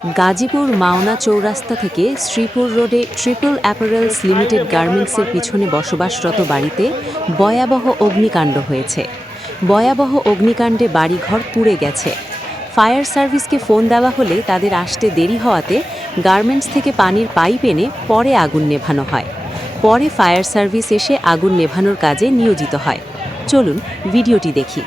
গাজীপুর মাওনা চৌরাস্তা থেকে শ্রীপুর রোডে ট্রিপল অ্যাপারেলস লিমিটেড গার্মেন্টসের পিছনে বসবাসরত বাড়িতে ভয়াবহ অগ্নিকাণ্ড হয়েছে। ভয়াবহ অগ্নিকাণ্ডে বাড়িঘর পুড়ে গেছে। ফায়ার সার্ভিসকে ফোন দেওয়া হলে তাদের আসতে দেরি হওয়াতে গার্মেন্টস থেকে পানির পাইপ এনে পরে আগুন নেভানো হয়। পরে ফায়ার সার্ভিস এসে আগুন নেভানোর কাজে নিয়োজিত হয়। চলুন ভিডিওটি দেখি।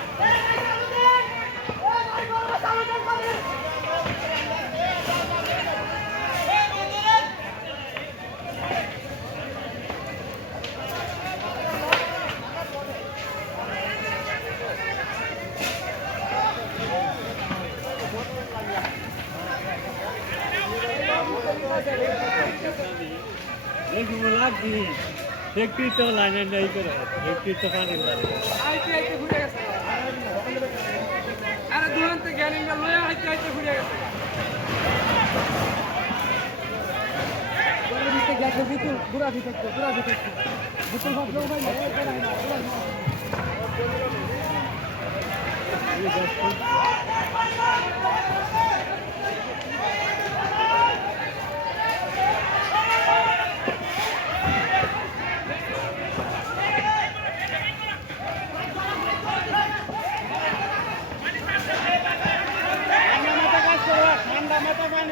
एक मुलाक दी एक टी तो लाने नहीं करो एक टी तो पानी लाने आइते आइते घुरे গেছে আরে দুরন্ত গ্যালিঙ্গা লয়া আইতে আইতে ঘুরে গেছে বড় দিতে গেছে বিপুল পুরা দিতে বিপুল ভাব লোক ভাই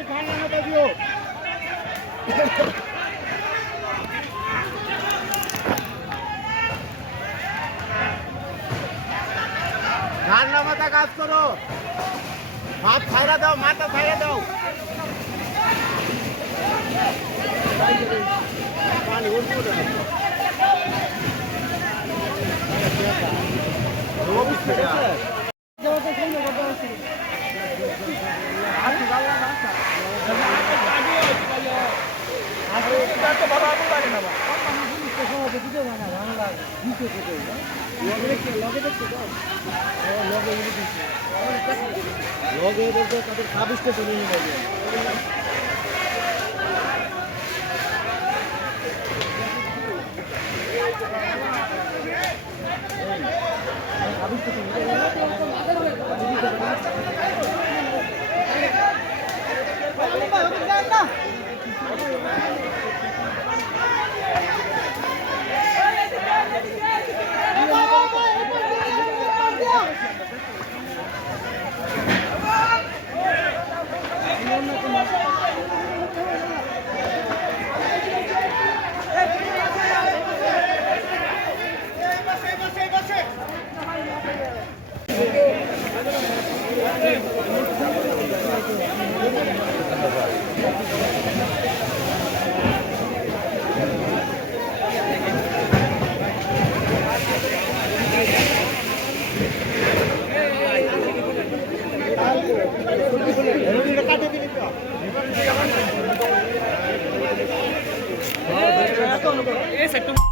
ঠান্ডা মাথা দিও ঠান্ডা মাথা কাজ করো হাত ফাইরা দাও মাথা ফাইরা দাও পানি উঠে লগে বলতে তাদের সাবিসটা চলে যাবে ये सेक्टर